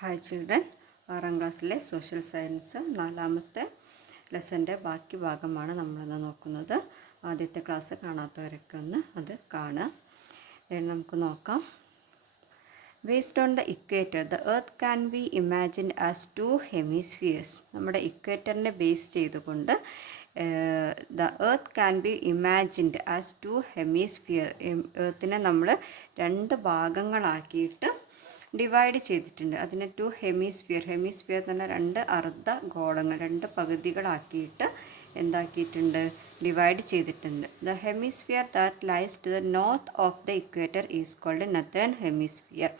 Hi children, 6ാം ക്ലാസ്സിലെ social science 4ാമത്തെ ലെസൻ്റെ ബാക്കി ഭാഗമാണ് നമ്മളിന്ന് നോക്കുന്നത്. ആദ്യത്തെ ക്ലാസ് കാണാത്തവരൊക്കെ ഒന്ന് അത് കാണാം. നമുക്ക് നോക്കാം. Based on the equator the earth can be imagined as 2 hemispheres. നമ്മുടെ ഇക്വേറ്ററിനെ ബേസ് ചെയ്തുകൊണ്ട് the earth can be imagined as 2 hemisphere. എർത്തിനെ നമ്മൾ 2 ഭാഗങ്ങളാക്കിയിട്ട് ഡിവൈഡ് ചെയ്തിട്ടുണ്ട്. അതിനെ 2 ഹെമിസ്ഫിയർ തന്നെ 2 അർദ്ധ ഗോളങ്ങൾ, 2 പകുതികളാക്കിയിട്ട് എന്താക്കിയിട്ടുണ്ട്, ഡിവൈഡ് ചെയ്തിട്ടുണ്ട്. The hemisphere that lies to the north of the equator is called northern hemisphere.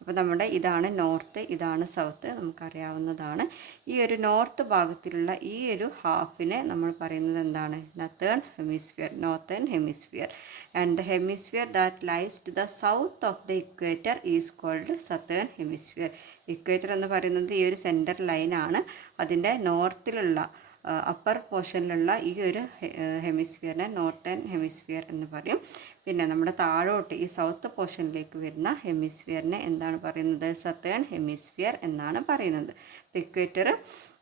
അപ്പോൾ നമ്മുടെ ഇതാണ് നോർത്ത്, ഇതാണ് സൗത്ത്, നമുക്കറിയാവുന്നതാണ്. ഈ ഒരു നോർത്ത് ഭാഗത്തിലുള്ള ഈ ഒരു ഹാഫിനെ നമ്മൾ പറയുന്നത് എന്താണ്, northern hemisphere. And the hemisphere that lies to the south of the equator is called southern hemisphere. Equator എന്ന് പറയുന്നത് ഈ ഒരു സെൻറ്റർ ലൈനാണ്. അതിൻ്റെ നോർത്തിലുള്ള അപ്പർ പോർഷനിലുള്ള ഈ ഒരു ഹെമിസ്ഫിയറിനെ നോർത്തേൺ ഹെമിസ്ഫിയർ എന്ന് പറയും. പിന്നെ നമ്മുടെ താഴോട്ട് ഈ സൗത്ത് പോർഷനിലേക്ക് വരുന്ന ഹെമിസ്ഫിയറിനെ എന്താണ് പറയുന്നത്, സത്തേൺ ഹെമിസ്ഫിയർ എന്നാണ് പറയുന്നത്. ഇക്വേറ്റർ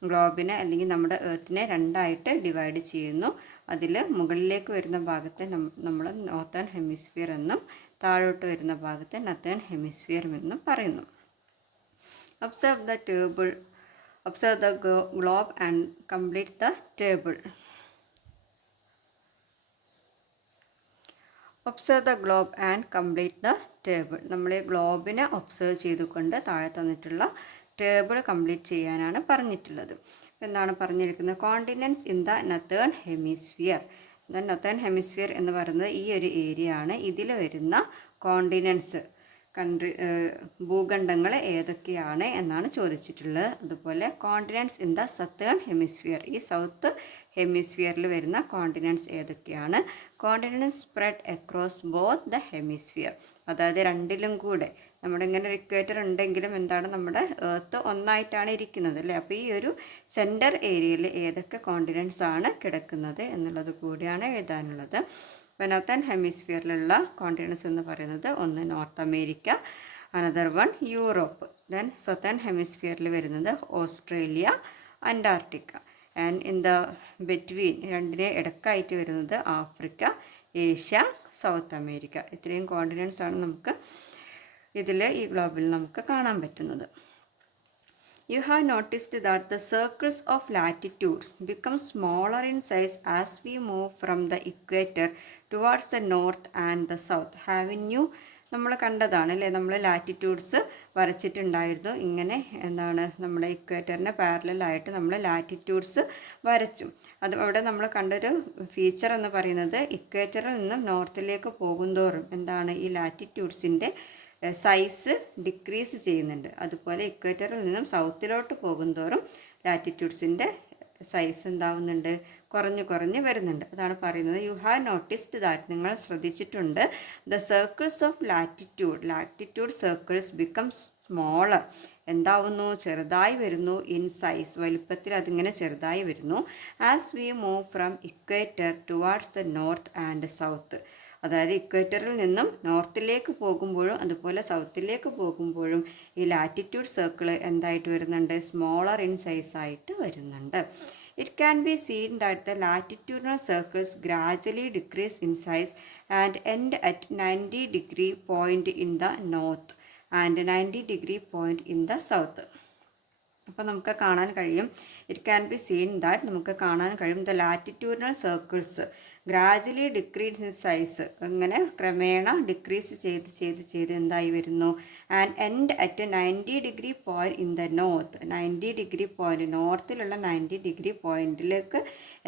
ഗ്ലോബിനെ അല്ലെങ്കിൽ നമ്മുടെ എർത്തിനെ 2ആയിട്ട് ഡിവൈഡ് ചെയ്യുന്നു. അതിൽ മുകളിലേക്ക് വരുന്ന ഭാഗത്തെ നമ്മൾ നോർത്തേൺ ഹെമിസ്ഫിയർ എന്നും താഴോട്ട് വരുന്ന ഭാഗത്തെ നത്തേൺ ഹെമിസ്ഫിയർ എന്നും പറയുന്നു. Observe the globe and complete the table. Observe the globe and complete the table. നമ്മൾ ഈ ഗ്ലോബിനെ ഒബ്സർവ് ചെയ്തുകൊണ്ട് താഴെ തന്നിട്ടുള്ള ടേബിൾ കംപ്ലീറ്റ് ചെയ്യാനാണ് പറഞ്ഞിട്ടുള്ളത്. എന്താണ് പറഞ്ഞിരിക്കുന്നത്, continents in the northern hemisphere. Northern hemisphere എന്ന് പറയുന്നത് ഈ ഒരു ഏരിയ ആണ്. ഇതിൽ വരുന്ന കോണ്ടിനെൻറ്റ്സ് ഭൂഖണ്ഡങ്ങൾ ഏതൊക്കെയാണ് എന്നാണ് ചോദിച്ചിട്ടുള്ളത്. അതുപോലെ continents in the southern hemisphere, ഈ സൗത്ത് ഹെമിസ്ഫിയറിൽ വരുന്ന കോണ്ടിനെൻറ്റ്സ് ഏതൊക്കെയാണ്. Continents spread across both the hemisphere, അതായത് രണ്ടിലും കൂടെ നമ്മുടെ ഇങ്ങനെ ഒരു ഇക്വേറ്റർ ഉണ്ടെങ്കിലും എന്താണ്, നമ്മുടെ എർത്ത് ഒന്നായിട്ടാണ് ഇരിക്കുന്നത് അല്ലേ. അപ്പോൾ ഈ ഒരു സെൻറ്റർ ഏരിയയിൽ ഏതൊക്കെ കോണ്ടിനെൻറ്റ്സ് ആണ് കിടക്കുന്നത് എന്നുള്ളത് കൂടിയാണ് എഴുതാനുള്ളത്. നോർത്തേൺ ഹെമിസ്ഫിയറിലുള്ള കോണ്ടിനെൻറ്റ്സ് എന്ന് പറയുന്നത് ഒന്ന് North America, another one Europe. Then southern ഹെമിസ്ഫിയറിൽ വരുന്നത് Australia, Antarctica. And in the between, രണ്ടിനെ ഇടക്കായിട്ട് വരുന്നത് ആഫ്രിക്ക, ഏഷ്യ, സൗത്ത് അമേരിക്ക. ഇത്രയും കോണ്ടിനെൻറ്റ്സ് ആണ് നമുക്ക് ഇതിൽ ഈ ഗ്ലോബിൽ നമുക്ക് കാണാൻ പറ്റുന്നത്. You have noticed that the circles of latitudes become smaller in size as we move from the equator towards the north and the south. Haven't you? നമ്മൾ കണ്ടതാണ് അല്ലേ, നമ്മൾ ലാറ്റിറ്റ്യൂഡ്സ് വരച്ചിട്ടുണ്ടായിരുന്നു. ഇങ്ങനെ എന്താണ്, നമ്മുടെ ഇക്വേറ്ററിന് പാരലായിട്ട് നമ്മൾ ലാറ്റിറ്റ്യൂഡ്സ് വരച്ചു. അത് അവിടെ നമ്മൾ കണ്ടൊരു ഫീച്ചർ എന്ന് പറയുന്നത്, ഇക്വേറ്ററിൽ നിന്നും നോർത്തിലേക്ക് പോകുന്തോറും എന്താണ്, ഈ ലാറ്റിറ്റ്യൂഡ്സിൻ്റെ സൈസ് ഡിക്രീസ് ചെയ്യുന്നുണ്ട്. അതുപോലെ ഇക്വേറ്ററിൽ നിന്നും സൗത്തിലോട്ട് പോകുന്തോറും ലാറ്റിറ്റ്യൂഡ്സിൻ്റെ സൈസ് എന്താവുന്നുണ്ട്, കുറഞ്ഞ് വരുന്നുണ്ട്. അതാണ് പറയുന്നത്. യു ഹാവ് നോട്ടിസ്ഡ് ദാറ്റ്, നിങ്ങൾ ശ്രദ്ധിച്ചിട്ടുണ്ട്, the circles of latitude circles become smaller, എന്താവുന്നു, ചെറുതായി വരുന്നു. ഇൻ സൈസ്, വലുപ്പത്തിൽ അതിങ്ങനെ ചെറുതായി വരുന്നു. As we move from equator towards the north and south, അതായത് ഇക്വേറ്ററിൽ നിന്നും നോർത്തിലേക്ക് പോകുമ്പോഴും അതുപോലെ സൗത്തിലേക്ക് പോകുമ്പോഴും ഈ ലാറ്റിറ്റ്യൂഡ് സർക്കിൾ എന്തായിട്ട് വരുന്നുണ്ട്, സ്മോളർ ഇൻ സൈസ് ആയിട്ട് വരുന്നുണ്ട്. It can be seen that the latitudinal circles gradually decrease in size and end at 90 degree point in the north and 90 degree point in the south. അപ്പോൾ നമുക്ക് കാണാൻ കഴിയും, it can be seen that, നമുക്ക് കാണാൻ കഴിയും, the latitudinal circles gradually decrease in size, അങ്ങനെ ക്രമേണ decrease ചെയ്ത് എന്തായി വരുന്നു. And end at 90 degree point in the north, 90 degree point, നോർത്തിലുള്ള 90 degree പോയിൻറ്റിലേക്ക്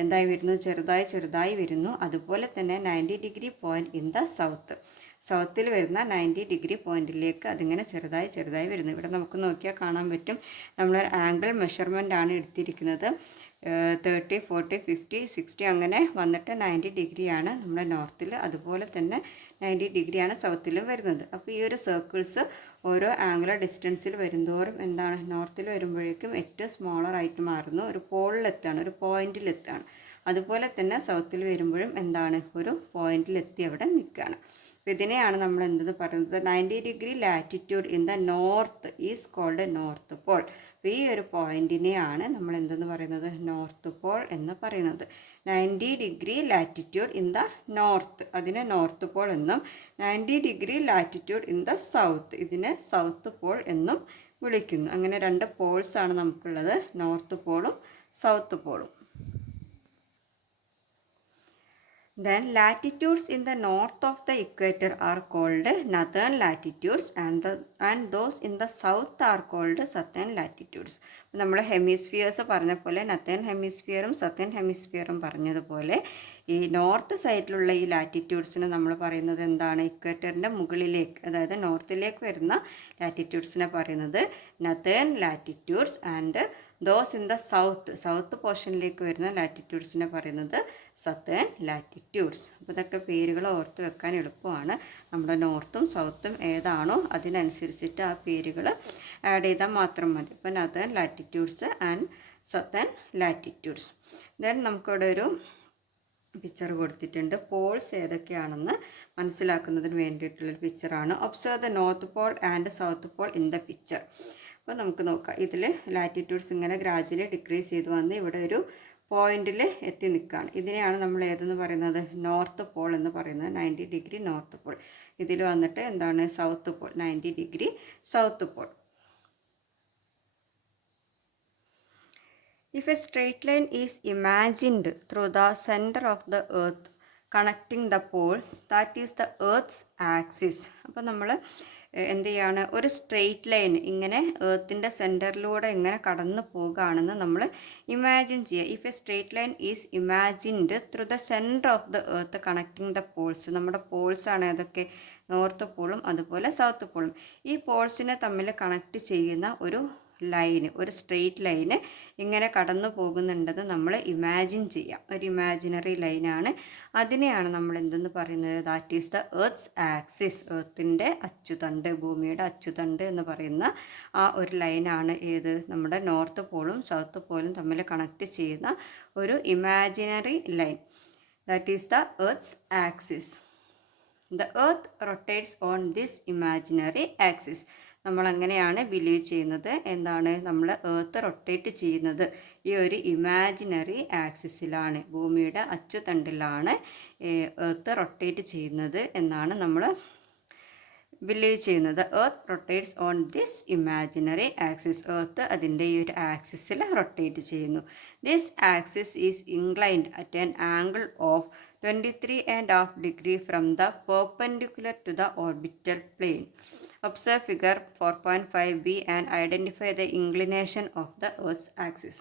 എന്തായി വരുന്നു, ചെറുതായി വരുന്നു. അതുപോലെ തന്നെ 90 ഡിഗ്രി പോയിൻറ്റ് ഇൻ ദ സൗത്തിൽ വരുന്ന 90 ഡിഗ്രി പോയിൻറ്റിലേക്ക് അതിങ്ങനെ ചെറുതായി വരുന്നു. ഇവിടെ നമുക്ക് നോക്കിയാൽ കാണാൻ പറ്റും, നമ്മൾ ആംഗിൾ മെഷർമെൻ്റ് ആണ് എടുത്തിരിക്കുന്നത്. 30, 40, 50, 60 അങ്ങനെ വന്നിട്ട് 90 ഡിഗ്രിയാണ് നമ്മുടെ നോർത്തിൽ, അതുപോലെ തന്നെ 90 ഡിഗ്രിയാണ് സൗത്തിലും വരുന്നത്. അപ്പോൾ ഈ ഒരു സർക്കിൾസ് ഓരോ ആംഗുലർ ഡിസ്റ്റൻസിൽ വരുന്തോറും എന്താണ്, നോർത്തിൽ വരുമ്പോഴേക്കും ഏറ്റവും സ്മോളർ ആയിട്ട് മാറുന്നു, ഒരു പോളിലെത്താണ്, ഒരു പോയിന്റിലെത്താണ്. അതുപോലെ തന്നെ സൗത്തിൽ വരുമ്പോഴും എന്താണ് ഒരു പോയിന്റിലെത്തി അവിടെ നിൽക്കുകയാണ്. അപ്പോൾ ഇതിനെയാണ് നമ്മൾ എന്തെന്ന് പറയുന്നത് 90 degree latitude in the north is called north pole. അപ്പോൾ ഈ ഒരു പോയിന്റിനെയാണ് നമ്മൾ എന്തെന്ന് പറയുന്നത് നോർത്ത് പോൾ എന്ന് പറയുന്നത്. 90 degree latitude in the north അതിനെ നോർത്ത് പോൾ എന്നും 90 degree latitude in the south ഇതിനെ സൗത്ത് പോൾ എന്നും വിളിക്കുന്നു. അങ്ങനെ രണ്ട് പോൾസാണ് നമുക്കുള്ളത്, നോർത്ത് പോളും സൗത്ത് പോളും. Then latitudes in the north of the equator are called northern latitudes and those in the south are called southern latitudes. നമ്മൾ ഹെമിസ്ഫിയേഴ്സ് പറഞ്ഞ പോലെ നോർത്തേൺ ഹെമിസ്ഫിയറും സത്തേൺ ഹെമിസ്ഫിയറും പറഞ്ഞതുപോലെ ഈ നോർത്ത് സൈഡിലുള്ള ഈ ലാറ്റിറ്റ്യൂഡ്സിന് നമ്മൾ പറയുന്നത് എന്താണ്, ഇക്വേറ്ററിൻ്റെ മുകളിലേക്ക് അതായത് നോർത്തിലേക്ക് വരുന്ന ലാറ്റിറ്റ്യൂഡ്സിനെ പറയുന്നത് northern latitudes and those in the south പോർഷനിലേക്ക് വരുന്ന ലാറ്റിറ്റ്യൂഡ്സിനെ പറയുന്നത് സത്തേൺ ലാറ്റിറ്റ്യൂഡ്സ്. അപ്പോൾ ഇതൊക്കെ പേരുകൾ ഓർത്ത് വെക്കാൻ എളുപ്പമാണ്. നമ്മുടെ നോർത്തും സൗത്തും ഏതാണോ അതിനനുസരിച്ചിട്ട് ആ പേരുകൾ ആഡ് ചെയ്താൽ മാത്രം മതി. ഇപ്പോൾ northern latitudes and southern latitudes. Then നമുക്കിവിടെ ഒരു പിക്ചർ കൊടുത്തിട്ടുണ്ട്. പോൾസ് ഏതൊക്കെയാണെന്ന് മനസ്സിലാക്കുന്നതിന് വേണ്ടിയിട്ടുള്ളൊരു പിക്ചറാണ്. Observe the north pole and south pole in the picture. അപ്പോൾ നമുക്ക് നോക്കാം. ഇതിൽ ലാറ്റിറ്റ്യൂഡ്സ് ഇങ്ങനെ ഗ്രാജുവലി ഡിക്രീസ് ചെയ്ത് വന്ന് ഇവിടെ ഒരു പോയിന്റിൽ എത്തി നിൽക്കുകയാണ്. ഇതിനെയാണ് നമ്മൾ ഏതെന്ന് പറയുന്നത് നോർത്ത് പോൾ എന്ന് പറയുന്നത്. 90 ഡിഗ്രി നോർത്ത് പോൾ. ഇതിൽ വന്നിട്ട് എന്താണ് south Paul, 90 degree south Paul. If a straight line is imagined through the center of the earth connecting the poles, that is the earth's axis. അപ്പോൾ നമ്മൾ എന്ത് ചെയ്യാണ്, ഒരു സ്ട്രെയിറ്റ് ലൈൻ ഇങ്ങനെ എർത്തിൻ്റെ സെൻറ്ററിലൂടെ ഇങ്ങനെ കടന്നു പോകുകയാണെന്ന് നമ്മൾ ഇമാജിൻ ചെയ്യുക. If A straight line is imagined through the centre of the earth connecting the Paul's. നമ്മുടെ പോൾസാണ് അതൊക്കെ നോർത്ത് പോളും അതുപോലെ സൗത്ത് പോളും. ഈ പോൾസിനെ തമ്മിൽ കണക്ട് ചെയ്യുന്ന ഒരു ലൈന്, ഒരു സ്ട്രെയിറ്റ് ലൈന് ഇങ്ങനെ കടന്നു പോകുന്നുണ്ടെന്ന് നമ്മൾ ഇമാജിൻ ചെയ്യാം. ഒരു ഇമാജിനറി ലൈനാണ്. അതിനെയാണ് നമ്മൾ എന്തെന്ന് പറയുന്നത്, that is the earth's axis. എർത്തിൻ്റെ അച്ചുതണ്ട്, ഭൂമിയുടെ അച്ചുതണ്ട് എന്ന് പറയുന്ന ആ ഒരു ലൈനാണ് ഏത്, നമ്മുടെ നോർത്ത് പോളും സൗത്ത് പോളും തമ്മിൽ കണക്ട് ചെയ്യുന്ന ഒരു imaginary line. That is the earth's axis. The earth rotates on this imaginary axis. നമ്മളങ്ങനെയാണ് ബിലീവ് ചെയ്യുന്നത്. എന്താണ്, നമ്മൾ എർത്ത് റൊട്ടേറ്റ് ചെയ്യുന്നത് ഈ ഒരു ഇമാജിനറി ആക്സിസിലാണ്, ഭൂമിയുടെ അച്ചുതണ്ടിലാണ് എർത്ത് റൊട്ടേറ്റ് ചെയ്യുന്നത് എന്നാണ് നമ്മൾ ബിലീവ് ചെയ്യുന്നത്. Earth rotates on this imaginary axis. Earth അതിൻ്റെ ഈ ഒരു ആക്സിസിൽ റൊട്ടേറ്റ് ചെയ്യുന്നു. This axis is inclined at an angle of 23.5 degree from the perpendicular to the orbital plane. Observe figure 4.5b and identify the inclination of the Earth's axis.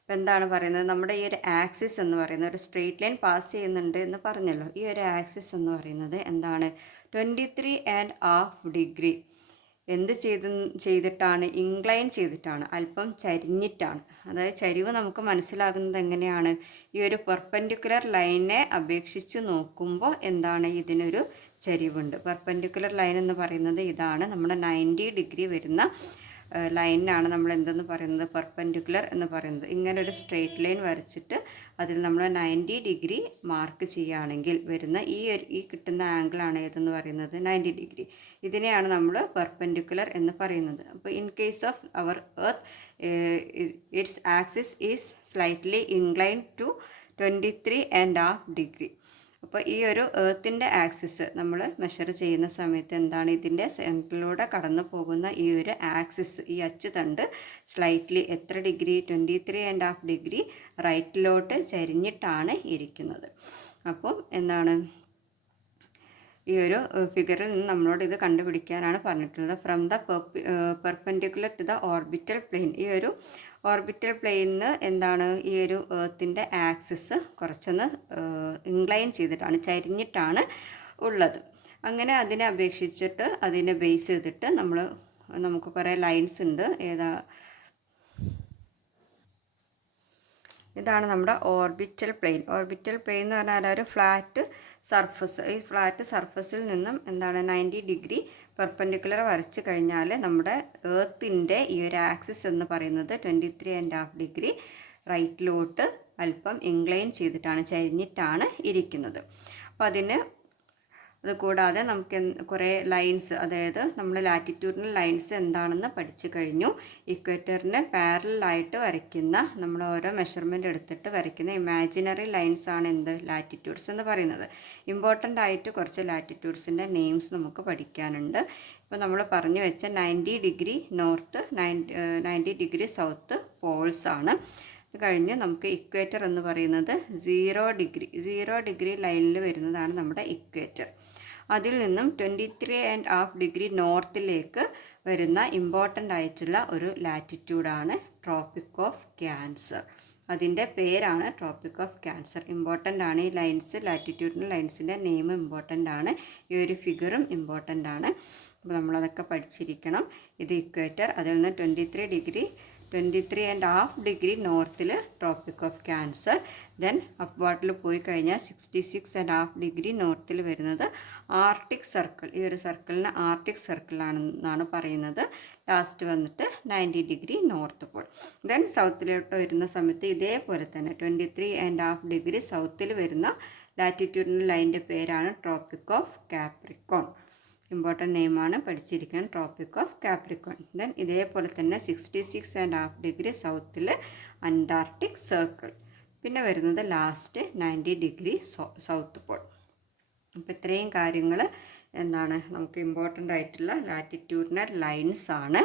അപ്പോൾ എന്താണ് പറയുന്നത്, നമ്മുടെ ഈ ഒരു ആക്സിസ് എന്ന് പറയുന്നത് ഒരു സ്ട്രെയിറ്റ് ലൈൻ പാസ് ചെയ്യുന്നുണ്ട് എന്ന് പറഞ്ഞല്ലോ. ഈ ഒരു ആക്സിസ് എന്ന് പറയുന്നത് എന്താണ്, 23.5 ഡിഗ്രി എന്ത് ചെയ്തിട്ടാണ്, ഇൻക്ലൈൻ ചെയ്തിട്ടാണ്, അല്പം ചരിഞ്ഞിട്ടാണ്. അതായത് ചരിവ് നമുക്ക് മനസ്സിലാകുന്നത് എങ്ങനെയാണ്, ഈ ഒരു പെർപെൻഡിക്കുലർ ലൈനെ അപേക്ഷിച്ച് നോക്കുമ്പോൾ എന്താണ്, ഇതിനൊരു ചരിവുണ്ട്. പെർപെൻഡിക്കുലർ ലൈൻ എന്ന് പറയുന്നത് ഇതാണ്, നമ്മുടെ 90 ഡിഗ്രി വരുന്ന ലൈനാണ് നമ്മൾ എന്തെന്ന് പറയുന്നത്, പെർപെൻഡിക്കുലർ എന്ന് പറയുന്നത്. ഇങ്ങനെ ഒരു സ്ട്രെയിറ്റ് ലൈൻ വരച്ചിട്ട് അതിൽ നമ്മൾ 90 ഡിഗ്രി മാർക്ക് ചെയ്യുകയാണെങ്കിൽ വരുന്ന ഈ കിട്ടുന്ന ആംഗിളാണ് ഏതെന്ന് പറയുന്നത് 90 ഡിഗ്രി. ഇതിനെയാണ് നമ്മൾ പെർപെൻഡിക്കുലർ എന്ന് പറയുന്നത്. അപ്പോൾ in case of our earth, its axis is slightly inclined to 23.5 degree. അപ്പോൾ ഈ ഒരു എർത്തിൻ്റെ ആക്സിസ് നമ്മൾ മെഷർ ചെയ്യുന്ന സമയത്ത് എന്താണ്, ഇതിൻ്റെ സെൻറ്ററിലൂടെ കടന്നു പോകുന്ന ഈ ഒരു ആക്സിസ്, ഈ അച്ചുതണ്ട് സ്ലൈറ്റ്ലി എത്ര ഡിഗ്രി, 23.5 ഡിഗ്രി റൈറ്റിലോട്ട് ചരിഞ്ഞിട്ടാണ് ഇരിക്കുന്നത്. അപ്പം എന്താണ്, ഈ ഒരു ഫിഗറിൽ നിന്ന് നമ്മളോട് ഇത് കണ്ടുപിടിക്കാനാണ് പറഞ്ഞിട്ടുള്ളത്. From the perpendicular to the orbital plane. ഈ ഒരു ഓർബിറ്റൽ പ്ലെയിനിന് എന്താണ്, ഈ ഒരു എർത്തിൻ്റെ ആക്സിസ് കുറച്ചൊന്ന് ഇൻക്ലൈൻ ചെയ്തിട്ടാണ്, ചരിഞ്ഞിട്ടാണ് ഉള്ളത്. അങ്ങനെ അതിനെ അപേക്ഷിച്ചിട്ട് അതിനെ ബേസ് ചെയ്തിട്ട് നമുക്ക് കുറേ ലൈൻസ് ഉണ്ട്. ഇതാണ് നമ്മുടെ ഓർബിറ്റൽ പ്ലെയിൻ. ഓർബിറ്റൽ പ്ലെയിൻ എന്ന് പറഞ്ഞാൽ ഒരു ഫ്ലാറ്റ് സർഫസ്. ഈ ഫ്ലാറ്റ് സർഫസിൽ നിന്നും എന്താണ് 90 ഡിഗ്രി പെർപെൻഡിക്കുലർ വരച്ച് കഴിഞ്ഞാൽ നമ്മുടെ എർത്തിൻ്റെ ഈ ഒരു ആക്സിസ് എന്ന് പറയുന്നത് 23.5 ഡിഗ്രി റൈറ്റിലോട്ട് അല്പം ഇൻക്ലൈൻ ചെയ്തിട്ടാണ്, ചരിഞ്ഞിട്ടാണ് ഇരിക്കുന്നത്. അപ്പോൾ അത് കൂടാതെ നമുക്ക് കുറേ ലൈൻസ്, അതായത് നമ്മൾ ലാറ്റിറ്റ്യൂഡിനൽ ലൈൻസ് എന്താണെന്ന് പഠിച്ചു കഴിഞ്ഞു. ഇക്വേറ്ററിന് പാരലായിട്ട് വരയ്ക്കുന്ന, നമ്മൾ ഓരോ മെഷർമെൻറ്റ് എടുത്തിട്ട് വരയ്ക്കുന്ന ഇമാജിനറി ലൈൻസ് ആണ് എന്ത്, ലാറ്റിറ്റ്യൂഡ്സ് എന്ന് പറയുന്നത്. ഇമ്പോർട്ടൻ്റ് ആയിട്ട് കുറച്ച് ലാറ്റിറ്റ്യൂഡ്സിൻ്റെ നെയിംസ് നമുക്ക് പഠിക്കാനുണ്ട്. ഇപ്പോൾ നമ്മൾ പറഞ്ഞു വെച്ച 90 degree north, 90 degree south Paul's ആണ്. അത് കഴിഞ്ഞ് നമുക്ക് ഇക്വേറ്റർ എന്ന് പറയുന്നത് 0 ഡിഗ്രി ലൈനിൽ വരുന്നതാണ് നമ്മുടെ ഇക്വേറ്റർ. അതിൽ നിന്നും 23.5 ഡിഗ്രി നോർത്തിലേക്ക് വരുന്ന ഇമ്പോർട്ടൻ്റ് ആയിട്ടുള്ള ഒരു ലാറ്റിറ്റ്യൂഡാണ് ട്രോപ്പിക് ഓഫ് ക്യാൻസർ. അതിൻ്റെ പേരാണ് ട്രോപ്പിക് ഓഫ് ക്യാൻസർ. ഇമ്പോർട്ടൻ്റ് ആണ് ഈ ലൈൻസ്, ലാറ്റിറ്റ്യൂഡിൻ്റെ ലൈൻസിൻ്റെ നെയിം ഇമ്പോർട്ടൻ്റ് ആണ്, ഈ ഒരു ഫിഗറും ഇമ്പോർട്ടൻ്റ് ആണ്. അപ്പോൾ നമ്മളതൊക്കെ പഠിച്ചിരിക്കണം. ഇത് ഇക്വേറ്റർ, അതിൽ നിന്ന് 23.5 ഡിഗ്രി നോർത്തിൽ ട്രോപ്പിക് ഓഫ് ക്യാൻസർ. ദെൻ അപ്വാർഡിൽ പോയി കഴിഞ്ഞാൽ 66.5 ഡിഗ്രി നോർത്തിൽ വരുന്നത് ആർട്ടിക് സർക്കിൾ. ഈ ഒരു സർക്കിളിന് ആർട്ടിക് സർക്കിളാണെന്നാണ് പറയുന്നത്. ലാസ്റ്റ് വന്നിട്ട് 90 ഡിഗ്രി നോർത്ത് പോൾ. ദെൻ സൗത്തിലോട്ട് വരുന്ന സമയത്ത് ഇതേപോലെ തന്നെ 23.5 ഡിഗ്രി സൗത്തിൽ വരുന്ന ലാറ്റിറ്റ്യൂഡിനൽ ലൈനിൻ്റെ പേരാണ് ട്രോപ്പിക് ഓഫ് കാപ്രിക്കോൺ. ഇമ്പോർട്ടൻ്റ് നെയിമാണ്, പഠിച്ചിരിക്കണം, ട്രോപ്പിക് ഓഫ് കാപ്രിക്കോൺ. ദെൻ ഇതേപോലെ തന്നെ 66.5 ഡിഗ്രി സൗത്തിൽ അന്റാർട്ടിക് സർക്കിൾ. പിന്നെ വരുന്നത് ലാസ്റ്റ് 90 ഡിഗ്രി സൗത്ത് പോൾ. അപ്പോൾ ഇത്രയും കാര്യങ്ങൾ എന്താണ് നമുക്ക് ഇമ്പോർട്ടൻ്റ് ആയിട്ടുള്ള ലാറ്റിറ്റ്യൂഡിനൽ ലൈൻസ് ആണ്.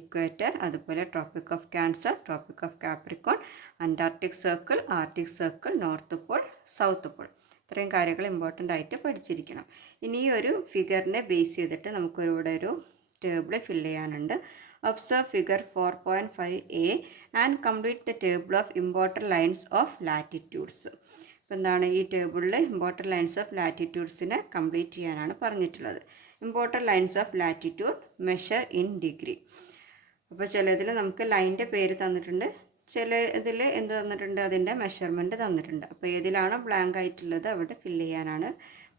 ഇക്വേറ്റർ, അതുപോലെ tropic of cancer, tropic of Capricorn, Antarctic circle, Arctic circle, north Paul, south Paul. ഇത്രയും കാര്യങ്ങൾ ഇമ്പോർട്ടൻ്റ് ആയിട്ട് പഠിച്ചിരിക്കണം. ഇനി ഒരു ഫിഗറിനെ ബേസ് ചെയ്തിട്ട് നമുക്കിവിടെ ഒരു ടേബിൾ ഫില്ല് ചെയ്യാനുണ്ട്. Observe figure 4.5a and complete the table of important lines of latitudes. അപ്പോൾ എന്താണ് ഈ ടേബിളിൽ ഇമ്പോർട്ടൻ്റ് ലൈൻസ് ഓഫ് ലാറ്റിറ്റ്യൂഡ്സിനെ കംപ്ലീറ്റ് ചെയ്യാനാണ് പറഞ്ഞിട്ടുള്ളത്. Important lines of latitude measure in degree. അപ്പോൾ ചിലതിൽ നമുക്ക് ലൈനിൻ്റെ പേര് തന്നിട്ടുണ്ട്, ചില ഇതിൽ എന്ത് തന്നിട്ടുണ്ട്, അതിൻ്റെ മെഷർമെൻറ്റ് തന്നിട്ടുണ്ട്. അപ്പോൾ ഏതിലാണോ ബ്ലാങ്ക് ആയിട്ടുള്ളത് അവിടെ ഫില്ല് ചെയ്യാനാണ്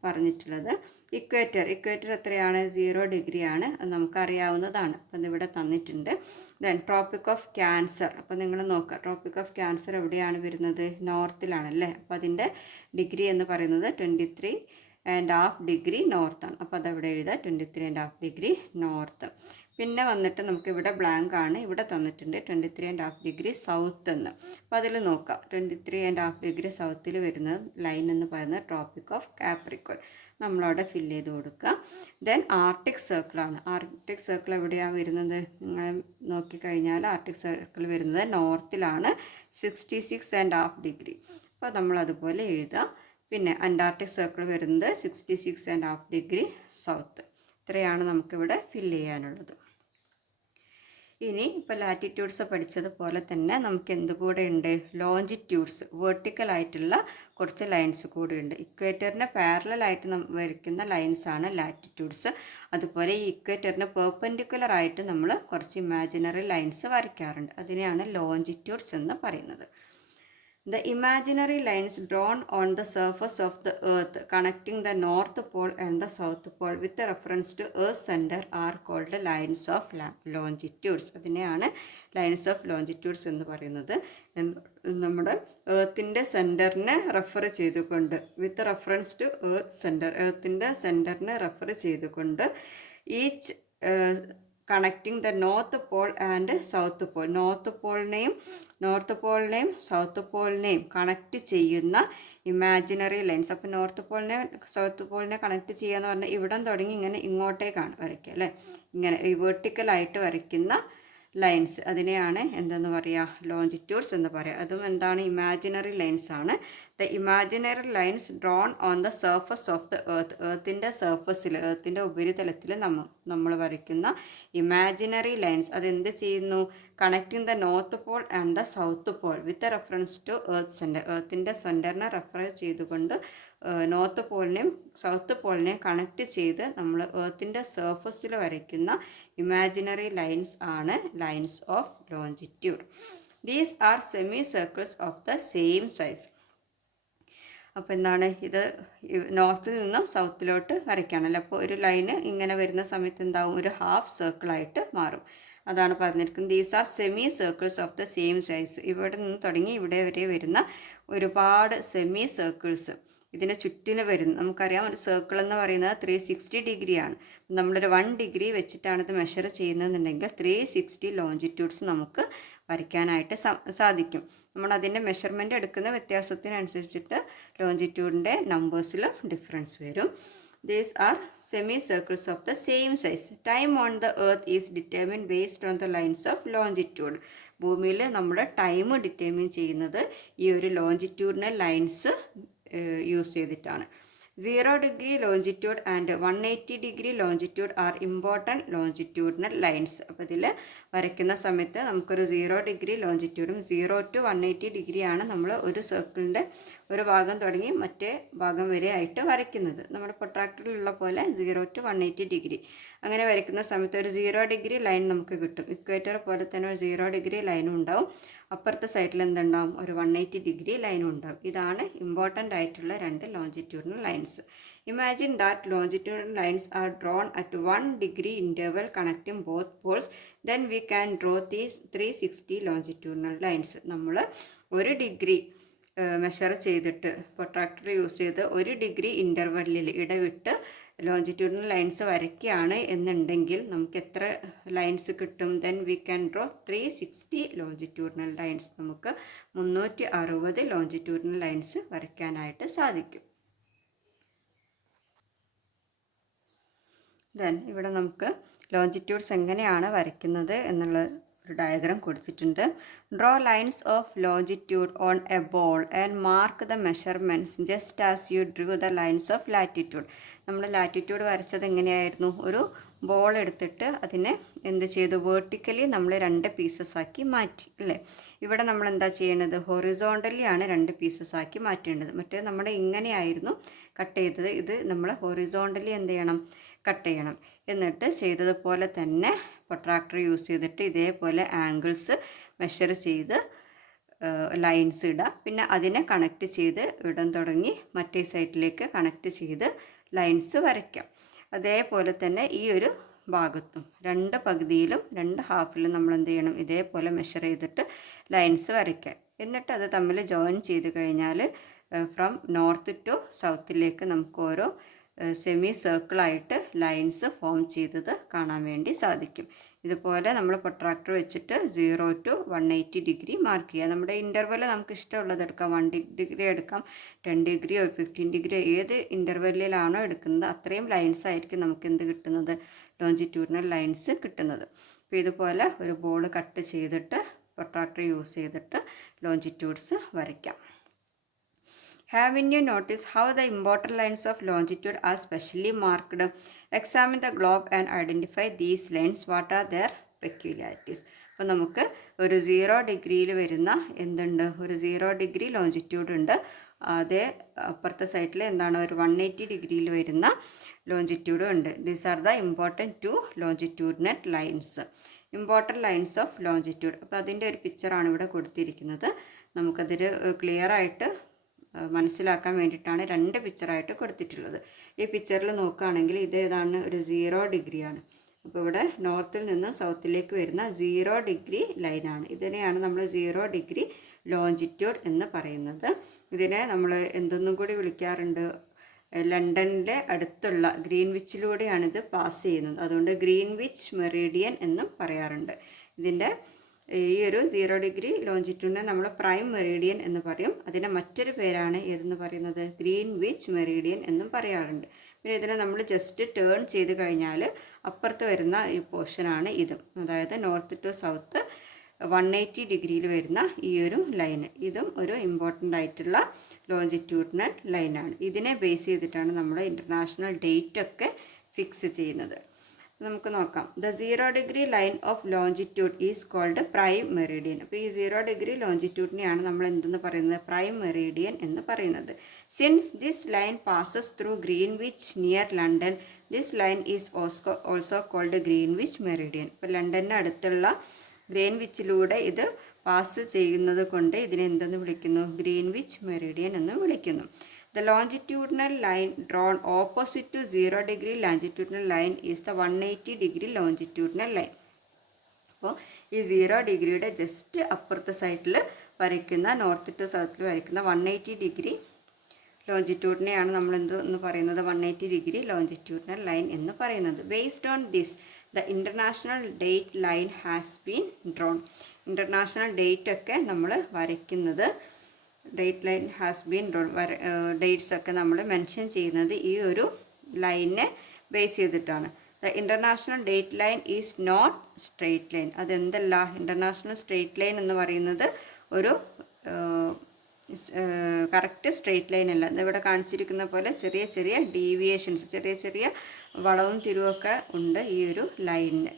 പറഞ്ഞിട്ടുള്ളത്. ഇക്വേറ്റർ എത്രയാണ്, 0 ഡിഗ്രിയാണ്, അത് നമുക്കറിയാവുന്നതാണ്. അപ്പം അതിവിടെ തന്നിട്ടുണ്ട്. Then tropic of cancer. അപ്പോൾ നിങ്ങൾ നോക്കുക, ട്രോപ്പിക് ഓഫ് ക്യാൻസർ എവിടെയാണ് വരുന്നത്, നോർത്തിലാണല്ലേ. അപ്പോൾ അതിൻ്റെ ഡിഗ്രി എന്ന് പറയുന്നത് 23.5 ഡിഗ്രി നോർത്താണ്. അപ്പോൾ അതവിടെ എഴുതുക, 23.5 ഡിഗ്രി നോർത്ത്. പിന്നെ വന്നിട്ട് നമുക്കിവിടെ ബ്ലാങ്ക് ആണ്, ഇവിടെ തന്നിട്ടുണ്ട് 23.5 ഡിഗ്രി സൗത്ത് എന്ന്. അപ്പോൾ അതിൽ നോക്കാം, 23.5 ഡിഗ്രി സൗത്തിൽ വരുന്ന ലൈൻ എന്ന് പറയുന്നത് ട്രോപ്പിക് ഓഫ് കാപ്രിക്കോൺ. നമ്മളവിടെ ഫില്ല് ചെയ്ത് കൊടുക്കുക. ദെൻ ആർട്ടിക് സർക്കിളാണ്. ആർട്ടിക് സർക്കിൾ എവിടെയാണ് വരുന്നത്, നിങ്ങൾ നോക്കിക്കഴിഞ്ഞാൽ ആർട്ടിക് സർക്കിൾ വരുന്നത് നോർത്തിലാണ്, 66.5 ഡിഗ്രി. അപ്പോൾ നമ്മളതുപോലെ എഴുതുക. പിന്നെ അന്റാർട്ടിക് സർക്കിൾ വരുന്നത് 66.5 ഡിഗ്രി സൗത്ത്. ഇത്രയാണ് നമുക്കിവിടെ ഫില്ല് ചെയ്യാനുള്ളത്. ഇനി ഇപ്പോൾ ലാറ്റിറ്റ്യൂഡ്സ് പഠിച്ചതുപോലെ തന്നെ നമുക്ക് എന്തുകൂടെ ഉണ്ട്, ലോഞ്ചിറ്റ്യൂഡ്സ്, വെർട്ടിക്കലായിട്ടുള്ള കുറച്ച് ലൈൻസ് കൂടി ഉണ്ട്. ഇക്വേറ്ററിന് പാരലായിട്ട് വരയ്ക്കുന്ന ലൈൻസാണ് ലാറ്റിറ്റ്യൂഡ്സ്. അതുപോലെ ഈ ഇക്വേറ്ററിന് പെർപെൻഡിക്കുലർ ആയിട്ട് നമ്മൾ കുറച്ച് ഇമാജിനറി ലൈൻസ് വരയ്ക്കാറുണ്ട്. അതിനെയാണ് ലോഞ്ചിറ്റ്യൂഡ്സ് എന്ന് പറയുന്നത്. The imaginary lines drawn on the surface of the earth connecting the north pole and the south pole with reference to earth's center are called lines of longitudes. അതിനെയാണ് lines of longitudes എന്ന് പറയുന്നത്. നമ്മുടെ എർത്തിൻ്റെ സെൻറ്ററിനെ refer ചെയ്തുകൊണ്ട്, with reference to earth centre, എർത്തിൻ്റെ സെൻറ്ററിനെ refer ചെയ്തുകൊണ്ട് each connecting the north pole and south pole, north പോളിനെയും സൗത്ത് പോളിനെയും കണക്റ്റ് ചെയ്യുന്ന ഇമാജിനറി ലൈൻസ്. അപ്പോൾ നോർത്ത് പോളിനെ സൗത്ത് പോളിനെ കണക്റ്റ് ചെയ്യുക എന്ന് പറഞ്ഞാൽ ഇവിടം തുടങ്ങി ഇങ്ങനെ ഇങ്ങോട്ടേക്കാണ് വരയ്ക്കുക അല്ലേ, ഇങ്ങനെ ഈ വെർട്ടിക്കലായിട്ട് വരയ്ക്കുന്ന ലൈൻസ്, അതിനെയാണ് എന്തെന്ന് പറയുക, ലോഞ്ചിറ്റ്യൂഡ്സ് എന്ന് പറയുക. അതും എന്താണ്, ഇമാജിനറി ലൈൻസ് ആണ്. The imaginary lines drawn on the surface of the earth, എർത്തിൻ്റെ സർഫസിൽ, എർത്തിൻ്റെ ഉപരിതലത്തിൽ നമ്മൾ വരയ്ക്കുന്ന ഇമാജിനറി ലൈൻസ് അതെന്ത് ചെയ്യുന്നു, connecting the north pole and the south pole with reference to earth centre, എർത്തിൻ്റെ സെൻറ്ററിനെ റെഫർ ചെയ്തുകൊണ്ട് നോർത്ത് പോളിനെയും സൗത്ത് പോളിനെയും കണക്റ്റ് ചെയ്ത് നമ്മൾ എർത്തിൻ്റെ സർഫസിൽ വരയ്ക്കുന്ന ഇമാജിനറി ലൈൻസ് ആണ് lines of longitude. These are semi circles of the same size. അപ്പോൾ എന്താണ്, ഇത് നോർത്തിൽ നിന്നും സൗത്തിലോട്ട് വരയ്ക്കുകയാണല്ലോ. അപ്പോൾ ഒരു ലൈന് ഇങ്ങനെ വരുന്ന സമയത്ത് എന്താവും, ഒരു ഹാഫ് സർക്കിളായിട്ട് മാറും. അതാണ് പറഞ്ഞിരിക്കുന്നത്. These are semi circles of the same size. ഇവിടെ നിന്ന് തുടങ്ങി ഇവിടെ വരെ വരുന്ന ഒരുപാട് സെമി സർക്കിൾസ് ഇതിന് ചുറ്റിന് വരുന്നു. നമുക്കറിയാം ഒരു സർക്കിൾ എന്ന് പറയുന്നത് 360 ഡിഗ്രിയാണ്. നമ്മളൊരു 1 ഡിഗ്രി വെച്ചിട്ടാണ് ഇത് മെഷർ ചെയ്യുന്നതെന്നുണ്ടെങ്കിൽ 360 ലോഞ്ചിറ്റ്യൂഡ്സ് നമുക്ക് വരയ്ക്കാനായിട്ട് സാധിക്കും. നമ്മൾ അതിൻ്റെ മെഷർമെൻറ്റ് എടുക്കുന്ന വ്യത്യാസത്തിനനുസരിച്ചിട്ട് ലോഞ്ചിറ്റ്യൂഡിൻ്റെ നമ്പേഴ്സിലും ഡിഫറൻസ് വരും. These are semicircles of the same size. Time on the earth is determined based on the lines of longitude. ഭൂമിയിൽ നമ്മുടെ ടൈം ഡിറ്റർമിൻ ചെയ്യുന്നത് ഈ ഒരു ലോഞ്ചിറ്റ്യൂഡിനൽ ലൈൻസ് യൂസ് ചെയ്തിട്ടാണ്. 0 degree longitude and 180 degree longitude are important longitudinal lines. അപ്പോൾ ഇതിൽ വരയ്ക്കുന്ന സമയത്ത് നമുക്കൊരു 0 ഡിഗ്രി ലോഞ്ചിറ്റ്യൂഡും 0 to 180 ഡിഗ്രിയാണ് നമ്മൾ ഒരു സർക്കിളിൻ്റെ ഒരു ഭാഗം തുടങ്ങി മറ്റേ ഭാഗം വരെ ആയിട്ട് വരയ്ക്കുന്നത്. നമ്മുടെ പ്രൊട്രാക്ടറിലുള്ള പോലെ 0 to 180 ഡിഗ്രി അങ്ങനെ വരയ്ക്കുന്ന സമയത്ത് ഒരു 0 ഡിഗ്രി ലൈൻ നമുക്ക് കിട്ടും. ഇക്വേറ്റർ പോലെ തന്നെ ഒരു 0 ഡിഗ്രി ലൈനും ഉണ്ടാവും. അപ്പുറത്തെ സൈഡിൽ എന്തുണ്ടാവും, ഒരു 180 ഡിഗ്രി ലൈനും ഉണ്ടാവും. ഇതാണ് ഇമ്പോർട്ടൻ്റ് ആയിട്ടുള്ള 2 longitudinal lines. Imagine that longitudinal lines are drawn at 1 degree interval connecting both poles. Then we can draw these 360 longitudinal lines. നമ്മൾ 1 ഡിഗ്രി മെഷർ ചെയ്തിട്ട് പ്രൊട്രാക്ടർ യൂസ് ചെയ്ത് 1 ഡിഗ്രി ഇൻ്റർവെല്ലിൽ ഇടവിട്ട് ലോഞ്ചിറ്റ്യൂഡിനൽ ലൈൻസ് വരയ്ക്കുകയാണ് എന്നുണ്ടെങ്കിൽ നമുക്ക് എത്ര ലൈൻസ് കിട്ടും? Then we can draw 360 longitudinal lines. നമുക്ക് 360 ലോഞ്ചിറ്റ്യൂഡിനൽ ലൈൻസ് വരയ്ക്കാനായിട്ട് സാധിക്കും. ദെൻ ഇവിടെ നമുക്ക് ലോഞ്ചിറ്റ്യൂഡ്സ് എങ്ങനെയാണ് വരയ്ക്കുന്നത് എന്നുള്ള ഒരു ഡയഗ്രാം കൊടുത്തിട്ടുണ്ട്. Draw lines of longitude on A ball and mark the measurements just as you Drew the lines of latitude. നമ്മൾ ലാറ്റിറ്റ്യൂഡ് വരച്ചത് എങ്ങനെയായിരുന്നു? ഒരു ബോൾ എടുത്തിട്ട് അതിനെ എന്ത് ചെയ്തു, വേർട്ടിക്കലി നമ്മൾ 2 പീസസ് ആക്കി മാറ്റി അല്ലേ. ഇവിടെ നമ്മൾ എന്താ ചെയ്യേണ്ടത്, ഹൊറിസോണ്ടലി ആണ് 2 പീസസ് ആക്കി മാറ്റേണ്ടത്. മറ്റേ നമ്മൾ ഇങ്ങനെയായിരുന്നു കട്ട് ചെയ്തത്. ഇത് നമ്മൾ ഹൊറിസോണ്ടലി എന്ത് ചെയ്യണം, കട്ട് ചെയ്യണം. എന്നിട്ട് ചെയ്തതുപോലെ തന്നെ പ്രൊട്രാക്ടർ യൂസ് ചെയ്തിട്ട് ഇതേപോലെ ആംഗിൾസ് മെഷർ ചെയ്ത് ലൈൻസ് ഇടുക. പിന്നെ അതിനെ കണക്ട് ചെയ്ത് ഇടം തുടങ്ങി മറ്റേ സൈഡിലേക്ക് കണക്ട് ചെയ്ത് ലൈൻസ് വരയ്ക്കാം. അതേപോലെ തന്നെ ഈ ഒരു ഭാഗത്തും 2 പകുതിയിലും 2 ഹാഫിലും നമ്മൾ എന്ത് ചെയ്യണം, ഇതേപോലെ മെഷർ ചെയ്തിട്ട് ലൈൻസ് വരയ്ക്കാം. എന്നിട്ട് അത് തമ്മിൽ ജോയിൻ ചെയ്ത് കഴിഞ്ഞാൽ ഫ്രം നോർത്ത് ടു സൗത്തിലേക്ക് നമുക്ക് ഓരോ സെമി സർക്കിളായിട്ട് ലൈൻസ് ഫോം ചെയ്തത് കാണാൻ വേണ്ടി സാധിക്കും. ഇതുപോലെ നമ്മൾ പ്രൊട്രാക്ടർ വെച്ചിട്ട് 0 to 180 ഡിഗ്രി മാർക്ക് ചെയ്യുക. നമ്മുടെ ഇൻ്റർവെൽ നമുക്ക് ഇഷ്ടമുള്ളത് എടുക്കാം. 1 ഡിഗ്രി എടുക്കാം, 10 ഡിഗ്രിയോ 15 ഡിഗ്രിയോ ഏത് ഇൻ്റർവെല്ലിലാണോ എടുക്കുന്നത് അത്രയും ലൈൻസ് ആയിരിക്കും നമുക്ക് എന്ത് കിട്ടുന്നത്, ലോഞ്ചിറ്റ്യൂഡിനൽ ലൈൻസ് കിട്ടുന്നത്. അപ്പോൾ ഇതുപോലെ ഒരു ബോൾ കട്ട് ചെയ്തിട്ട് പ്രൊട്രാക്ടർ യൂസ് ചെയ്തിട്ട് ലോഞ്ചിറ്റ്യൂഡ്സ് വരയ്ക്കാം. Haven't you noticed how the important lines of longitude are specially marked? Examine the globe and identify these lines. What are their peculiarities? അപ്പോൾ നമുക്ക് ഒരു 0 ഡിഗ്രിയിൽ വരുന്ന എന്തുണ്ട്, ഒരു 0 ഡിഗ്രി ലോഞ്ചിറ്റ്യൂഡ് ഉണ്ട്. അതേ അപ്പുറത്തെ സൈഡിൽ എന്താണ്, ഒരു 180 ഡിഗ്രിയിൽ വരുന്ന ലോഞ്ചിറ്റ്യൂഡും ഉണ്ട്. These are the important 2 longitudinal lines. Important lines of longitude. അപ്പോൾ അതിൻ്റെ ഒരു പിക്ചറാണ് ഇവിടെ കൊടുത്തിരിക്കുന്നത്. നമുക്കതിൽ ക്ലിയർ ആയിട്ട് മനസ്സിലാക്കാൻ വേണ്ടിയിട്ടാണ് 2 പിക്ചറായിട്ട് കൊടുത്തിട്ടുള്ളത്. ഈ പിക്ചറിൽ നോക്കുകയാണെങ്കിൽ ഇതേതാണ്, ഒരു 0 ഡിഗ്രിയാണ്. അപ്പോൾ ഇവിടെ നോർത്തിൽ നിന്ന് സൗത്തിലേക്ക് വരുന്ന 0 ഡിഗ്രി ലൈനാണ്. ഇതിനെയാണ് നമ്മൾ 0 ഡിഗ്രി ലോഞ്ചിറ്റ്യൂഡ് എന്ന് പറയുന്നത്. ഇതിനെ നമ്മൾ എന്തൊന്നും കൂടി വിളിക്കാറുണ്ട്, ലണ്ടനിലെ അടുത്തുള്ള ഗ്രീൻവിച്ചിലൂടെയാണ് ഇത് പാസ് ചെയ്യുന്നത്. അതുകൊണ്ട് ഗ്രീൻവിച്ച് മെറീഡിയൻ എന്നും പറയാറുണ്ട്. ഇതിൻ്റെ ഈ ഒരു 0 ഡിഗ്രി ലോഞ്ചിറ്റ്യൂഡിനെ നമ്മൾ പ്രൈം മെറീഡിയൻ എന്ന് പറയും. അതിൻ്റെ മറ്റൊരു പേരാണ് ഏതെന്ന് പറയുന്നത്, ഗ്രീൻവിച്ച് മെറീഡിയൻ എന്നും പറയാറുണ്ട്. പിന്നെ ഇതിനെ നമ്മൾ ജസ്റ്റ് ടേൺ ചെയ്ത് കഴിഞ്ഞാൽ അപ്പുറത്ത് വരുന്ന ഈ പോർഷനാണ് ഇത്. അതായത് നോർത്ത് ടു സൗത്ത് 180 ഡിഗ്രിയിൽ വരുന്ന ഈ ഒരു ലൈന്. ഇതും ഒരു ഇമ്പോർട്ടൻ്റ് ആയിട്ടുള്ള ലോഞ്ചിറ്റ്യൂഡിനൽ ലൈനാണ്. ഇതിനെ ബേസ് ചെയ്തിട്ടാണ് നമ്മൾ ഇൻ്റർനാഷണൽ ഡേറ്റ് ഒക്കെ ഫിക്സ് ചെയ്യുന്നത്. നമുക്ക് നോക്കാം. The 0 degree line of longitude is called prime meridian. അപ്പോൾ ഈ 0 ഡിഗ്രി ലോഞ്ചിറ്റ്യൂഡിനെയാണ് നമ്മൾ എന്തെന്ന് പറയുന്നത്, പ്രൈം മെറീഡിയൻ എന്ന് പറയുന്നത്. Since this line passes through Greenwich near London, this line is also called Greenwich meridian. ഇപ്പോൾ ലണ്ടന് അടുത്തുള്ള ഗ്രീൻവിച്ചിലൂടെ ഇത് പാസ് ചെയ്യുന്നത് കൊണ്ട് ഇതിനെ എന്തെന്ന് വിളിക്കുന്നു, ഗ്രീൻവിച്ച് മെറീഡിയൻ എന്ന് വിളിക്കുന്നു. The longitudinal line drawn opposite to 0 degree longitudinal line is the 180 degree longitudinal line. അപ്പോൾ ഈ 0 ഡിഗ്രിയുടെ ജസ്റ്റ് അപ്പുറത്തെ സൈഡിൽ വരയ്ക്കുന്ന നോർത്ത് ടു സൗത്തിൽ വരയ്ക്കുന്ന 180 ഡിഗ്രി ലോഞ്ചിറ്റ്യൂഡിനെയാണ് നമ്മൾ എന്ന് പറയുന്നത് 180 ഡിഗ്രി ലോഞ്ചിറ്റ്യൂഡിനൽ ലൈൻ എന്ന് പറയുന്നത്. Based on this the international date line has been drawn. International date ഒക്കെ നമ്മൾ വരയ്ക്കുന്നത്, date line has been drawn, dates ഒക്കെ നമ്മൾ മെൻഷൻ ചെയ്യുന്നത് ഈ ഒരു ലൈനിനെ ബേസ് ചെയ്തിട്ടാണ്. The international date line is not straight line. അതെന്തല്ല, ഇൻ്റർനാഷണൽ സ്ട്രെയിറ്റ് ലൈൻ എന്ന് പറയുന്നത് ഒരു കറക്റ്റ് സ്ട്രെയിറ്റ് ലൈൻ അല്ല. ഇവിടെ കാണിച്ചിരിക്കുന്ന പോലെ ചെറിയ ചെറിയ ഡീവിയേഷൻസ്, ചെറിയ ചെറിയ വളവും തിരിവൊക്കെ ഉണ്ട് ഈ ഒരു ലൈനിന്.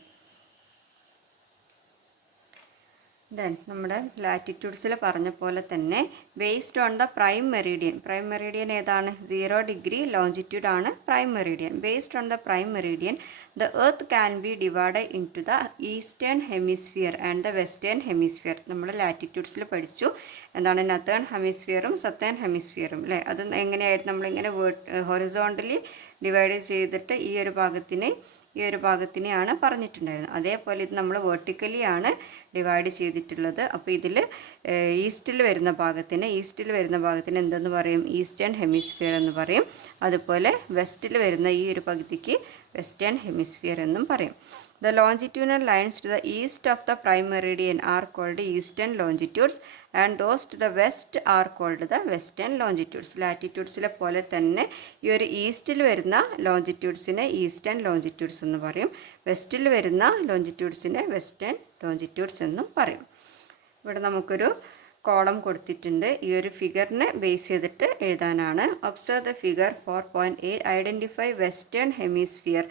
ദെൻ നമ്മുടെ ലാറ്റിറ്റ്യൂഡ്സിൽ പറഞ്ഞ പോലെ തന്നെ based on the prime meridian. Prime meridian ഏതാണ്? 0 ഡിഗ്രി ലോഞ്ചിറ്റ്യൂഡ് ആണ് prime meridian. Based on the prime meridian the earth can be divide into the eastern hemisphere and the western hemisphere. നമ്മൾ ലാറ്റിറ്റ്യൂഡ്സിൽ പഠിച്ചു എന്താണ് നത്തേൺ ഹെമിസ്ഫിയറും സത്തേൺ ഹെമിസ്ഫിയറും അല്ലേ. അത് എങ്ങനെയായിട്ട് നമ്മളിങ്ങനെ horizontally divide ചെയ്തിട്ട് ഈ ഒരു ഭാഗത്തിനെയാണ് പറഞ്ഞിട്ടുണ്ടായിരുന്നത്. അതേപോലെ ഇത് നമ്മൾ വെർട്ടിക്കലി ആണ് ഡിവൈഡ് ചെയ്തിട്ടുള്ളത്. അപ്പോൾ ഇതിൽ ഈസ്റ്റിൽ വരുന്ന ഭാഗത്തിന് എന്തെന്ന് പറയും? ഈസ്റ്റേൺ ഹെമിസ്ഫിയർ എന്ന് പറയും. അതുപോലെ വെസ്റ്റിൽ വരുന്ന ഈ ഒരു പകുതിക്ക് വെസ്റ്റേൺ ഹെമിസ്ഫിയർ എന്നും പറയും. The longitudinal lines to the east of the prime meridian are called eastern longitudes and those to the west are called the western longitudes. ലാറ്റിറ്റ്യൂഡ്സിലെ പോലെ തന്നെ ഈ ഒരു ഈസ്റ്റിൽ വരുന്ന ലോഞ്ചിറ്റ്യൂഡ്സിനെ ഈസ്റ്റേൺ ലോഞ്ചിറ്റ്യൂഡ്സ് എന്ന് പറയും. വെസ്റ്റിൽ വരുന്ന ലോഞ്ചിറ്റ്യൂഡ്സിനെ വെസ്റ്റേൺ ലോഞ്ചിറ്റ്യൂഡ്സ് എന്നും പറയും. ഇവിടെ നമുക്കൊരു കോളം കൊടുത്തിട്ടുണ്ട്. ഈ ഒരു ഫിഗറിനെ ബേസ് ചെയ്തിട്ട് എഴുതാനാണ്. Observe the figure 4.8. Identify western hemisphere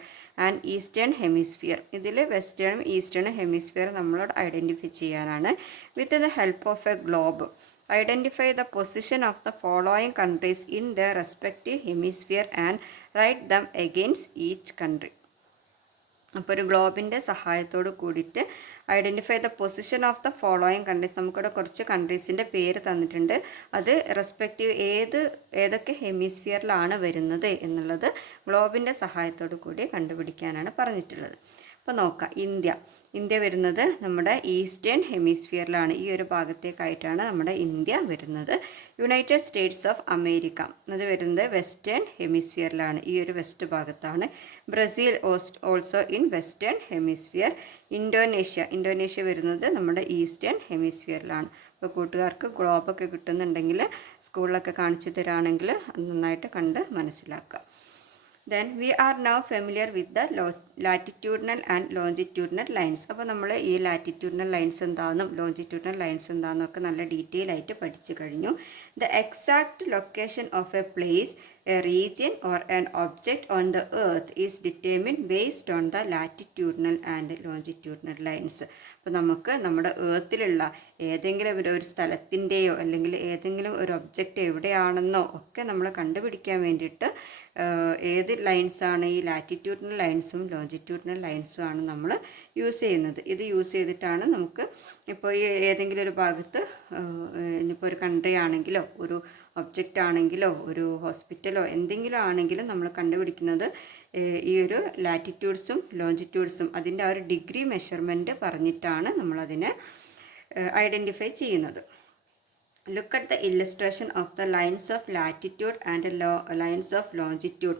and eastern hemisphere. ഇതിൽ വെസ്റ്റേണും ഈസ്റ്റേണും ഹെമിസ്ഫിയർ നമ്മളോട് ഐഡൻറ്റിഫൈ ചെയ്യാനാണ്. With the help of A globe identify the position of the following countries in the respective hemisphere and write them against each country. അപ്പോൾ ഒരു ഗ്ലോബിൻ്റെ സഹായത്തോട് കൂടിയിട്ട് identify the position of the following countries. നമുക്കിവിടെ കുറച്ച് കൺട്രീസിൻ്റെ പേര് തന്നിട്ടുണ്ട്. അത് respective ഏതൊക്കെ ഹെമിസ്ഫിയറിലാണ് വരുന്നത് എന്നുള്ളത് ഗ്ലോബിൻ്റെ സഹായത്തോട് കൂടി കണ്ടുപിടിക്കാനാണ് പറഞ്ഞിട്ടുള്ളത്. അപ്പോൾ നോക്കാം. ഇന്ത്യ വരുന്നത് നമ്മുടെ ഈസ്റ്റേൺ ഹെമിസ്ഫിയറിലാണ്. ഈ ഒരു ഭാഗത്തേക്കായിട്ടാണ് നമ്മുടെ ഇന്ത്യ വരുന്നത്. യുണൈറ്റഡ് സ്റ്റേറ്റ്സ് ഓഫ് അമേരിക്ക അത് വരുന്നത് വെസ്റ്റേൺ ഹെമിസ്ഫിയറിലാണ്. ഈ ഒരു വെസ്റ്റ് ഭാഗത്താണ്. Brazil also in western hemisphere. Indonesia വരുന്നത് നമ്മുടെ ഈസ്റ്റേൺ ഹെമിസ്ഫിയറിലാണ്. അപ്പോൾ കൂട്ടുകാർക്ക് ഗ്ലോബൊക്കെ കിട്ടുന്നുണ്ടെങ്കിൽ സ്കൂളിലൊക്കെ കാണിച്ചു തരാണെങ്കിൽ അത് നന്നായിട്ട് കണ്ട് മനസ്സിലാക്കുക. Then we are now familiar with the latitudinal and longitudinal lines. അപ്പോൾ നമ്മൾ ഈ ലാറ്റിറ്റ്യൂഡിനൽ ലൈൻസ് എന്താണെന്നും ലോഞ്ചിറ്റ്യൂഡിനൽ ലൈൻസ് എന്താണെന്നും ഒക്കെ നല്ല ഡീറ്റെയിൽ ആയിട്ട് പഠിച്ചു കഴിഞ്ഞു. The exact location of A place, A region or an object on the earth is determined based on the latitudinal and longitudinal lines. അപ്പോൾ നമുക്ക് നമ്മുടെ എർത്തിലുള്ള ഏതെങ്കിലും ഒരു സ്ഥലത്തിൻ്റെയോ അല്ലെങ്കിൽ ഏതെങ്കിലും ഒരു ഒബ്ജക്റ്റ് എവിടെയാണെന്നോ ഒക്കെ നമ്മൾ കണ്ടുപിടിക്കാൻ വേണ്ടിയിട്ട് ഏത് ലൈൻസാണ് ഈ ലാറ്റിറ്റ്യൂഡിനൽ ലൈൻസും ലോഞ്ചിറ്റ്യൂഡിനൽ ലൈൻസും ആണ് നമ്മൾ യൂസ് ചെയ്യുന്നത്. ഇത് യൂസ് ചെയ്തിട്ടാണ് നമുക്ക് ഇപ്പോൾ ഈ ഏതെങ്കിലും ഒരു ഭാഗത്ത് ഇനിയിപ്പോൾ ഒരു കൺട്രി ആണെങ്കിലോ ഒരു ഒബ്ജക്റ്റ് ആണെങ്കിലോ ഒരു ഹോസ്പിറ്റലോ എന്തെങ്കിലും ആണെങ്കിലും നമ്മൾ കണ്ടുപിടിക്കുന്നത് ഈ ഒരു ലാറ്റിറ്റ്യൂഡ്സും ലോഞ്ചിറ്റ്യൂഡ്സും അതിൻ്റെ ആ ഒരു ഡിഗ്രി മെഷർമെൻറ്റ് പറഞ്ഞിട്ടാണ് നമ്മളതിനെ ഐഡൻറ്റിഫൈ ചെയ്യുന്നത്. Look at the illustration of the lines of latitude and lines of longitude.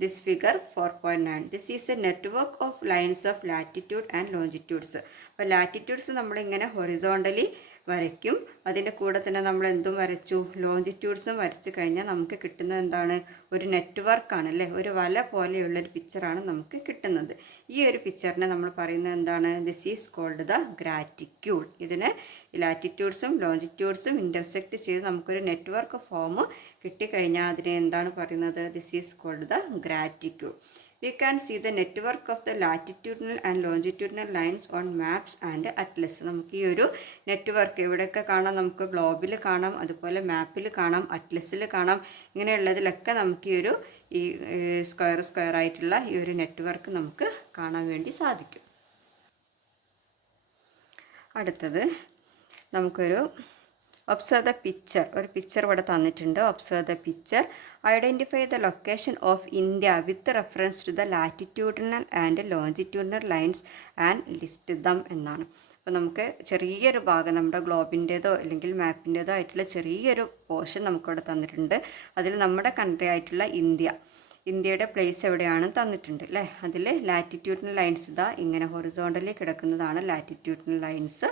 This figure 4.9. This is a network of lines of latitude and longitudes. അപ്പോൾ ലാറ്റിറ്റ്യൂഡ്സ് നമ്മളിങ്ങനെ ഹൊറിസോണ്ടലി വരയ്ക്കും. അതിൻ്റെ കൂടെ തന്നെ നമ്മൾ എന്തും വരച്ചു, ലോഞ്ചിറ്റ്യൂഡ്സും വരച്ച് കഴിഞ്ഞാൽ നമുക്ക് കിട്ടുന്നത് എന്താണ്? ഒരു നെറ്റ്വർക്കാണ് അല്ലേ, ഒരു വല പോലെയുള്ളൊരു പിക്ചറാണ് നമുക്ക് കിട്ടുന്നത്. ഈ ഒരു പിക്ചറിനെ നമ്മൾ പറയുന്നത് എന്താണ്? This is called the gratitude. ഇതിനെ ലാറ്റിറ്റ്യൂഡ്സും ലോഞ്ചിറ്റ്യൂഡ്സും ഇൻ്റർസെക്റ്റ് ചെയ്ത് നമുക്കൊരു നെറ്റ്വർക്ക് ഫോം കിട്ടിക്കഴിഞ്ഞാൽ അതിനെ എന്താണ് പറയുന്നത്? This is called the gratitude. We can see the network of the latitudinal and longitudinal lines on maps and atlas. നമുക്ക് ഈ ഒരു നെറ്റ്വർക്ക് എവിടെയൊക്കെ കാണാം? നമുക്ക് ഗ്ലോബിൽ കാണാം, അതുപോലെ മാപ്പിൽ കാണാം, അറ്റ്ലസിൽ കാണാം. ഇങ്ങനെയുള്ളതിലൊക്കെ നമുക്ക് ഈ സ്ക്വയർ ആയിട്ടുള്ള ഈ ഒരു നെറ്റ്വർക്ക് നമുക്ക് കാണാൻ വേണ്ടി സാധിക്കും. അടുത്തത് നമുക്കൊരു ഒബ്സർവ് ദ പിക്ചർ, ഒരു പിക്ചർ ഇവിടെ തന്നിട്ടുണ്ട്. Observe the picture, identify the location of India with reference to the latitudinal and longitudinal lines and list them എന്നാണ്. അപ്പോൾ നമുക്ക് ചെറിയൊരു ഭാഗം നമ്മുടെ ഗ്ലോബിൻ്റേതോ അല്ലെങ്കിൽ മാപ്പിൻ്റേതോ ആയിട്ടുള്ള ചെറിയൊരു പോർഷൻ നമുക്കിവിടെ തന്നിട്ടുണ്ട്. അതിൽ നമ്മുടെ കൺട്രി ആയിട്ടുള്ള ഇന്ത്യയുടെ പ്ലേസ് എവിടെയാണ് തന്നിട്ടുണ്ട് അല്ലേ. അതിൽ ലാറ്റിറ്റ്യൂഡിനൽ ലൈൻസ് ഇതാ ഇങ്ങനെ ഹൊറിസോണ്ടലി കിടക്കുന്നതാണ് ലാറ്റിറ്റ്യൂഡിനൽ ലൈൻസ്,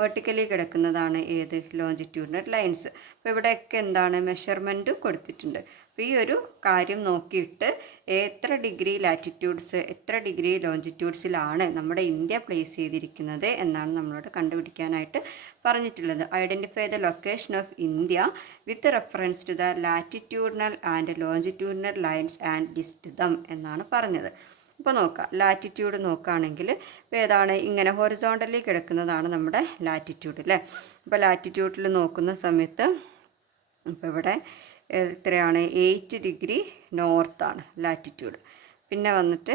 വെർട്ടിക്കലി കിടക്കുന്നതാണ് ഏത് ലോഞ്ചിറ്റ്യൂഡിനൽ ലൈൻസ്. അപ്പോൾ ഇവിടെയൊക്കെ എന്താണ് മെഷർമെൻറ്റും കൊടുത്തിട്ടുണ്ട്. അപ്പോൾ ഈ ഒരു കാര്യം നോക്കിയിട്ട് എത്ര ഡിഗ്രി ലാറ്റിറ്റ്യൂഡ്സ് എത്ര ഡിഗ്രി ലോഞ്ചിറ്റ്യൂഡ്സിലാണ് നമ്മുടെ ഇന്ത്യ പ്ലേസ് ചെയ്തിരിക്കുന്നത് എന്നാണ് നമ്മളോട് കണ്ടുപിടിക്കാനായിട്ട് പറഞ്ഞിട്ടുള്ളത്. Identify the location of India with reference to the latitudinal and longitudinal lines and list them എന്നാണ് പറഞ്ഞത്. അപ്പോൾ നോക്കാം, ലാറ്റിറ്റ്യൂഡ് നോക്കുകയാണെങ്കിൽ ഇപ്പോൾ ഏതാണ് ഇങ്ങനെ ഹൊറിസോണ്ടലി കിടക്കുന്നതാണ് നമ്മുടെ ലാറ്റിറ്റ്യൂഡ് അല്ലേ. അപ്പോൾ ലാറ്റിറ്റ്യൂഡിൽ നോക്കുന്ന സമയത്ത് ഇപ്പോൾ ഇവിടെ എത്രയാണ് 8 ഡിഗ്രി നോർത്താണ് ലാറ്റിറ്റ്യൂഡ്. പിന്നെ വന്നിട്ട്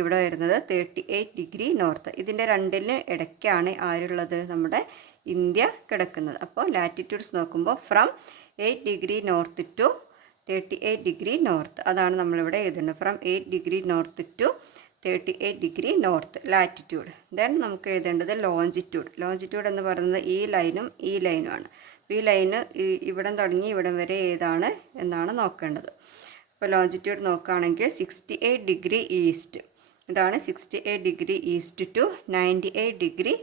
ഇവിടെ വരുന്നത് 38 ഡിഗ്രി നോർത്ത്. ഇതിൻ്റെ രണ്ടിന് ഇടയ്ക്കാണ് ആരുള്ളത് നമ്മുടെ ഇന്ത്യ കിടക്കുന്നത്. അപ്പോൾ ലാറ്റിറ്റ്യൂഡ്സ് നോക്കുമ്പോൾ from 8 degree north to 38 degree north, അതാണ് നമ്മളിവിടെ എഴുതുന്നത്. From 8 degree north to 38 degree north latitude. Then നമുക്ക് എഴുതേണ്ടത് ലോഞ്ചിറ്റ്യൂഡ് എന്ന് പറയുന്നത് ഈ ലൈനുമാണ്. അപ്പോൾ ഈ ലൈന് ഇവിടം തുടങ്ങി ഇവിടം വരെ ഏതാണ് എന്നാണ് നോക്കേണ്ടത്. അപ്പോൾ ലോഞ്ചിറ്റ്യൂഡ് നോക്കുകയാണെങ്കിൽ 68 ഡിഗ്രി ഈസ്റ്റ്, ഇതാണ് 68 degree east to 98 degree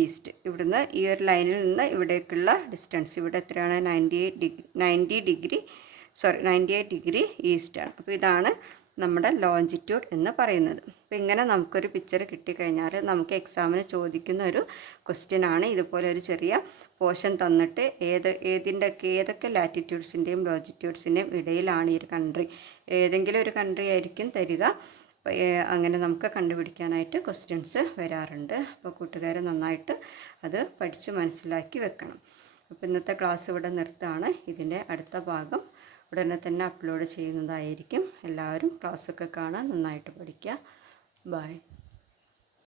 east. ഇവിടുന്ന് ഈ ഒരു ലൈനിൽ നിന്ന് ഇവിടേക്കുള്ള ഡിസ്റ്റൻസ് ഇവിടെ എത്രയാണ് 98 ഡിഗ്രി ഈസ്റ്റാണ്. അപ്പോൾ ഇതാണ് നമ്മുടെ ലോഞ്ചിറ്റ്യൂഡ് എന്ന് പറയുന്നത്. അപ്പോൾ ഇങ്ങനെ നമുക്കൊരു പിക്ചർ കിട്ടിക്കഴിഞ്ഞാൽ നമുക്ക് എക്സാമിന് ചോദിക്കുന്ന ഒരു ക്വസ്റ്റ്യൻ ആണ്. ഇതുപോലെ ഒരു ചെറിയ പോർഷൻ തന്നിട്ട് ഏതൊക്കെ ലാറ്റിറ്റ്യൂഡ്സിൻ്റെയും ലോഞ്ചിറ്റ്യൂഡ്സിൻ്റെയും ഇടയിലാണ് ഈ ഒരു കൺട്രി, ഏതെങ്കിലും ഒരു കൺട്രി ആയിരിക്കും തരിക. അങ്ങനെ നമുക്ക് കണ്ടുപിടിക്കാനായിട്ട് ക്വസ്റ്റ്യൻസ് വരാറുണ്ട്. അപ്പോൾ കൂട്ടുകാർ നന്നായിട്ട് അത് പഠിച്ച് മനസ്സിലാക്കി വെക്കണം. അപ്പോൾ ഇന്നത്തെ ക്ലാസ് ഇവിടെ നിർത്താണ്. ഇതിൻ്റെ അടുത്ത ഭാഗം ഉടനെ തന്നെ അപ്ലോഡ് ചെയ്യുന്നതായിരിക്കും. എല്ലാവരും ക്ലാസ്സൊക്കെ കാണാൻ നന്നായിട്ട് പഠിക്കുക. ബൈ.